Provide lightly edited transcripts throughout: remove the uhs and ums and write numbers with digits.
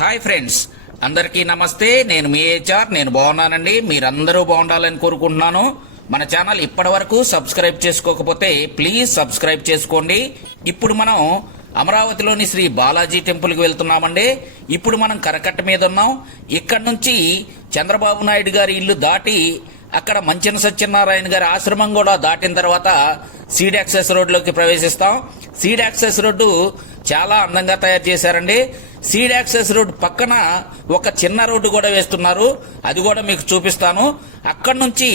Hi friends, అందరికీ నమస్తే. నేను మీ హెచ్ఆర్. నేను బాగున్నానండి. మీరందరూ బాగుండాలని కోరుకుంటున్నాను. మన ఛానల్ ఇప్పటి వరకు సబ్స్క్రైబ్ చేసుకోకపోతే ప్లీజ్ సబ్స్క్రైబ్ చేసుకోండి. ఇప్పుడు మనం అమరావతిలోని శ్రీ బాలాజీ టెంపుల్కి వెళ్తున్నామండి. ఇప్పుడు మనం కరకట్ట మీద ఉన్నాం. ఇక్కడ నుంచి చంద్రబాబు నాయుడు గారి ఇల్లు దాటి అక్కడ మంచిన సత్యనారాయణ గారి ఆశ్రమం కూడా దాటిన తర్వాత సీడ్ యాక్సెస్ రోడ్లోకి ప్రవేశిస్తాం. సీడ్ యాక్సెస్ రోడ్డు చాలా అందంగా తయారు చేశారండి. సీడ్ యాక్సెస్ రోడ్ పక్కన ఒక చిన్న రోడ్డు కూడా వేస్తున్నారు. అది కూడా మీకు చూపిస్తాను. అక్కడి నుంచి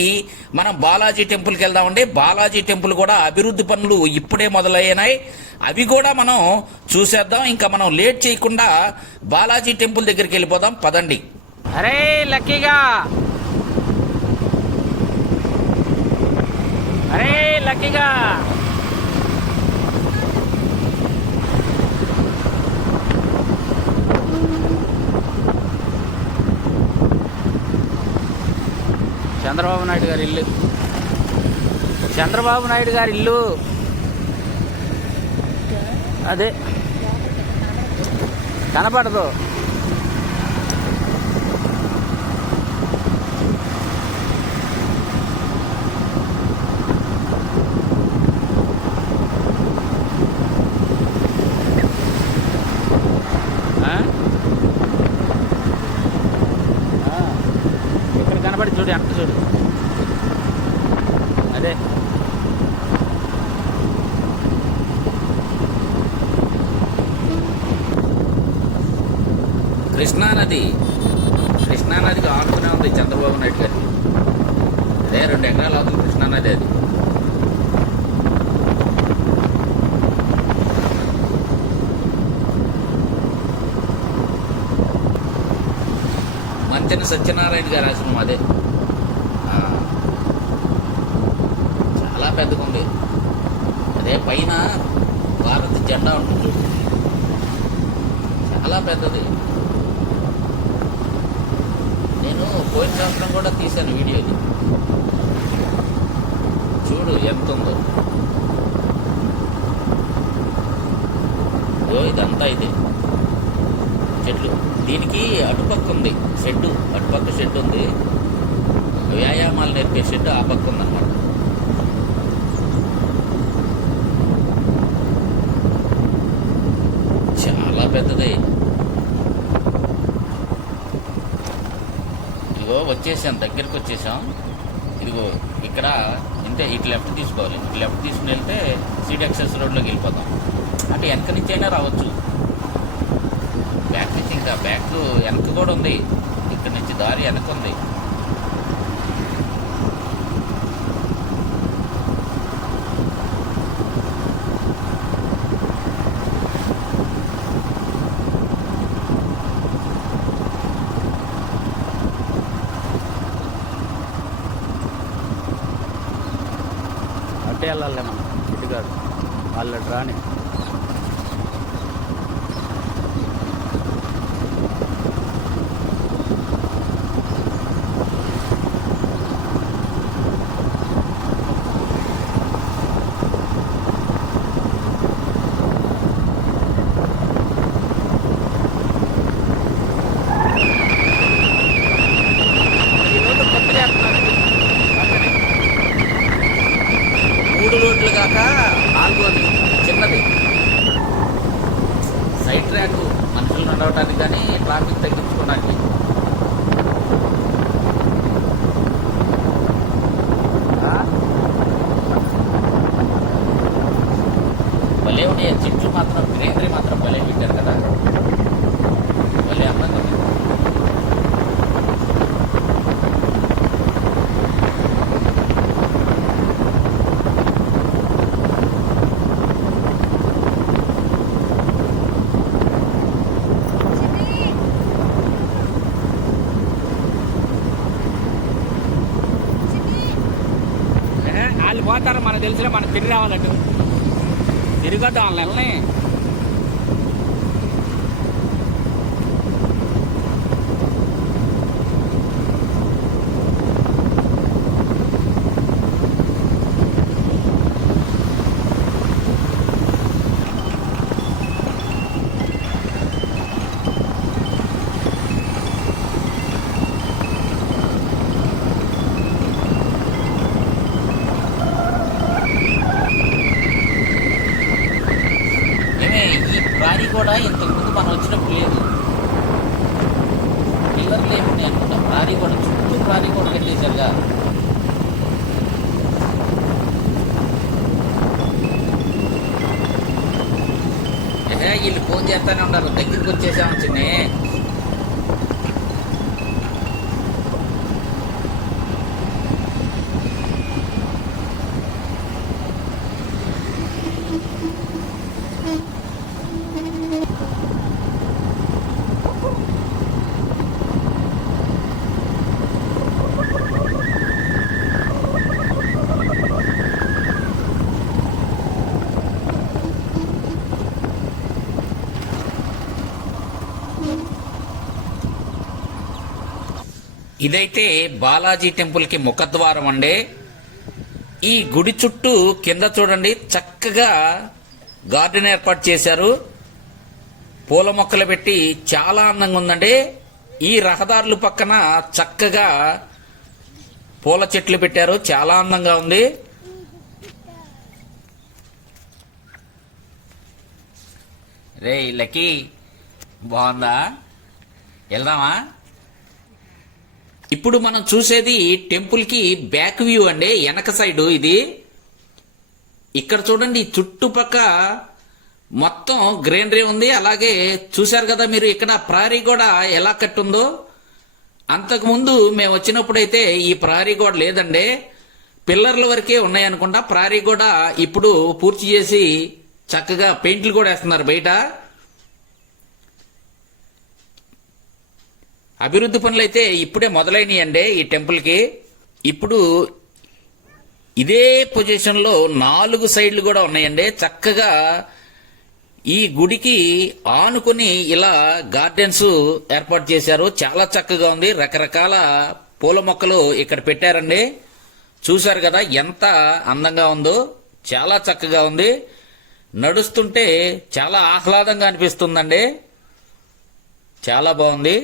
మనం బాలాజీ టెంపుల్కి వెళ్దామండి. బాలాజీ టెంపుల్ కూడా అభివృద్ధి పనులు ఇప్పుడే మొదలయ్యాయి. అవి కూడా మనం చూసేద్దాం. ఇంకా మనం లేట్ చేయకుండా బాలాజీ టెంపుల్ దగ్గరికి వెళ్ళిపోదాం. పదండి. అరే లక్కీగా, అరే లక్కీగా, చంద్రబాబు నాయుడు గారి ఇల్లు, చంద్రబాబు నాయుడు గారి ఇల్లు అదే కనపడదు. ఇక్కడ కనపడి చూడు, అక్కడ చూడు, అదే కృష్ణానదికి ఆనుకునే ఉంది చంద్రబాబు నాయుడు గారి. అదే 2 ఎకరాలు అవుతుంది కృష్ణానది. అది మంచిన సత్యనారాయణ గారి ఆశ్రమం. అదే చాలా పెద్దగా ఉంది. అదే పైన భారత జెండా ఉంటుంది చూడు, చాలా పెద్దది. నేను పోయిన సంవత్సరం కూడా తీశాను వీడియోది. చూడు ఎంత ఉందో. ఇదంతా ఇది చెట్లు. దీనికి అటుపక్క ఉంది షెడ్డు, అటుపక్క షెడ్ ఉంది. వ్యాయామాలు నేర్పే షెడ్ ఆ పక్క ఉందన్నమాట. చాలా పెద్దది. ఇదిగో వచ్చేసాం, దగ్గరికి వచ్చేసాం. ఇదిగో ఇక్కడ ఇంతే. ఇటు లెఫ్ట్ తీసుకోవాలి. ఇటు లెఫ్ట్ తీసుకుని వెళ్తే సీడ్ యాక్సెస్ రోడ్లోకి వెళ్ళిపోతాం. అంటే వెనక నుంచి అయినా రావచ్చు. బ్యాక్ నుంచి ఇంకా బ్యాక్ వెనక కూడా ఉంది. ఇక్కడ నుంచి దారి వెనక ఉంది. అట్టే వెళ్ళాలి మనం. ఇటుగాడు వాళ్ళ రాని రోడ్లు కాక 4వ చిన్నది సైడ్ ట్రాక్, మనుషులు నడవటానికి కానీ ట్రాఫిక్ తగ్గించుకోవడానికి. భలే ఉండే చెట్లు మాత్రం, గ్రీనరీ మాత్రం భలే పెట్టారు కదా. భలే అందంగా ఉంది. వాళ్ళు పోతారు, మనకు తెలిసిన మనకు తిరిగి రావాలట్టు తిరిగొద్దాం వాళ్ళని. వచ్చేటప్పుడు లేదు, పిల్లర్లు ఏమున్నాయి అనుకుంటా, ప్రారీ కూడా చుట్టూ ప్రారీ కూడా కట్టేశారుగా. వీళ్ళు ఫోన్ చేస్తానే ఉన్నారు, దగ్గరికి వచ్చేసాము చిన్ని. ఇదైతే బాలాజీ టెంపుల్కి ముఖద్వారం అండి. ఈ గుడి చుట్టూ కింద చూడండి చక్కగా గార్డెన్ ఏర్పాటు చేశారు, పూల మొక్కలు పెట్టి చాలా అందంగా ఉందండి. ఈ రహదారుల పక్కన చక్కగా పూల చెట్లు పెట్టారు, చాలా అందంగా ఉంది. రే లక్కీ, బాగుందా? వెళ్దామా? ఇప్పుడు మనం చూసేది టెంపుల్ కి బ్యాక్ వ్యూ అండి, వెనక సైడ్ ఇది. ఇక్కడ చూడండి చుట్టుపక్క మొత్తం గ్రీనరీ ఉంది. అలాగే చూశారు కదా మీరు, ఇక్కడ ప్రహరీ గోడ ఎలా కట్టుందో. అంతకుముందు మేము వచ్చినప్పుడైతే ఈ ప్రహరీ గోడ లేదండి, పిల్లర్ల వరకే ఉన్నాయి అనుకుంటా. ప్రహరీ గోడ ఇప్పుడు పూర్తి చేసి చక్కగా పెయింట్లు కూడా వేస్తున్నారు బయట. అభివృద్ధి పనులు అయితే ఇప్పుడే మొదలైనయండి ఈ టెంపుల్కి. ఇప్పుడు ఇదే పొజిషన్లో 4 సైడ్లు కూడా ఉన్నాయండి. చక్కగా ఈ గుడికి ఆనుకొని ఇలా గార్డెన్స్ ఏర్పాటు చేశారు, చాలా చక్కగా ఉంది. రకరకాల పూల మొక్కలు ఇక్కడ పెట్టారండి. చూశారు కదా ఎంత అందంగా ఉందో, చాలా చక్కగా ఉంది. నడుస్తుంటే చాలా ఆహ్లాదంగా అనిపిస్తుందండి, చాలా బాగుంది.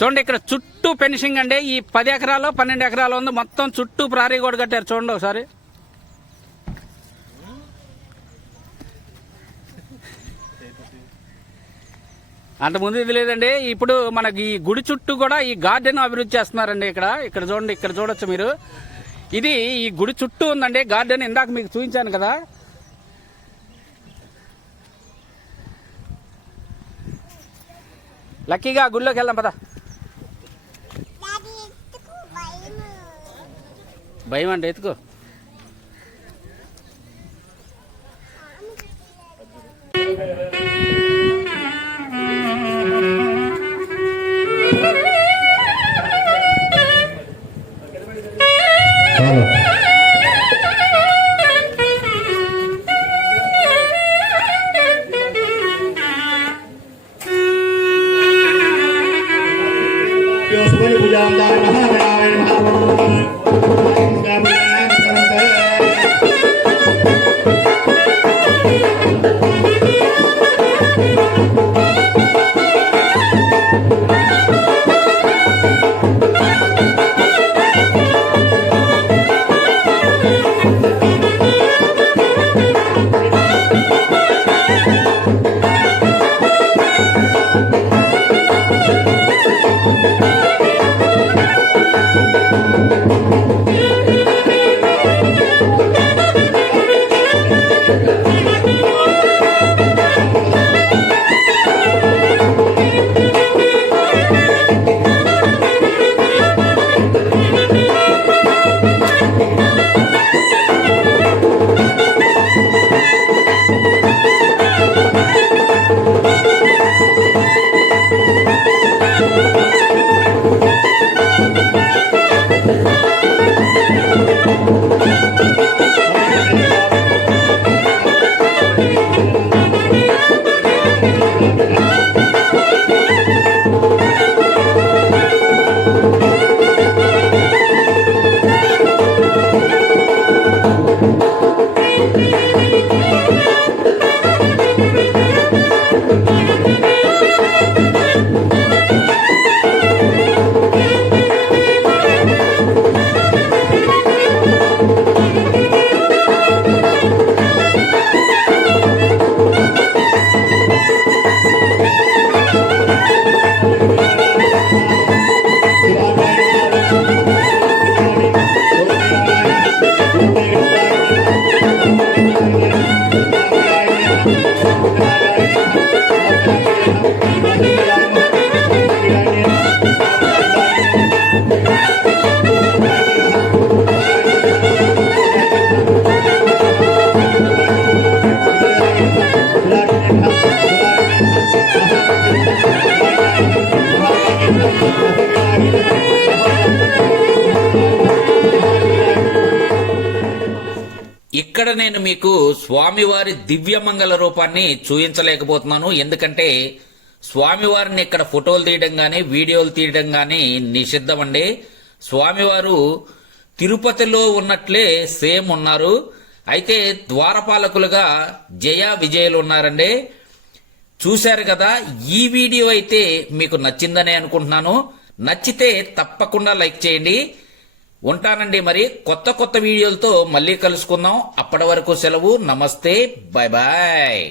చూడండి ఇక్కడ చుట్టూ ఫెన్సింగ్ అండి. ఈ 10 ఎకరాలు 12 ఎకరాలు ఉంది, మొత్తం చుట్టూ ప్రహరీ గోడ కట్టారు. చూడండి ఒకసారి. అంతకుముందు ఇది లేదండి. ఇప్పుడు మనకి ఈ గుడి చుట్టూ కూడా ఈ గార్డెన్ అభివృద్ధి చేస్తున్నారండి. ఇక్కడ చూడండి, ఇక్కడ చూడొచ్చు మీరు. ఇది ఈ గుడి చుట్టూ ఉందండి గార్డెన్. ఇందాక మీకు చూపించాను కదా. లక్కీగా గుడిలోకి వెళ్దాం పద. భయం అంటే ఎత్తుకో. ఇక్కడ నేను మీకు స్వామివారి దివ్యమంగళ రూపాన్ని చూపించలేకపోతున్నాను. ఎందుకంటే స్వామివారిని ఇక్కడ ఫోటోలు తీయడం గానీ వీడియోలు తీయడం గానీ నిషిద్ధం అండి. స్వామివారు తిరుపతిలో ఉన్నట్లే సేమ్ ఉన్నారు. అయితే ద్వారపాలకులుగా జయ విజయులు ఉన్నారండి. చూశారు కదా, ఈ వీడియో అయితే మీకు నచ్చిందని అనుకుంటున్నాను. నచ్చితే తప్పకుండా లైక్ చేయండి. ఉంటానండి, మరి కొత్త వీడియోలతో మళ్ళీ కలుసుకుందాం. అప్పటి వరకు సెలవు. నమస్తే, బాయ్ బాయ్.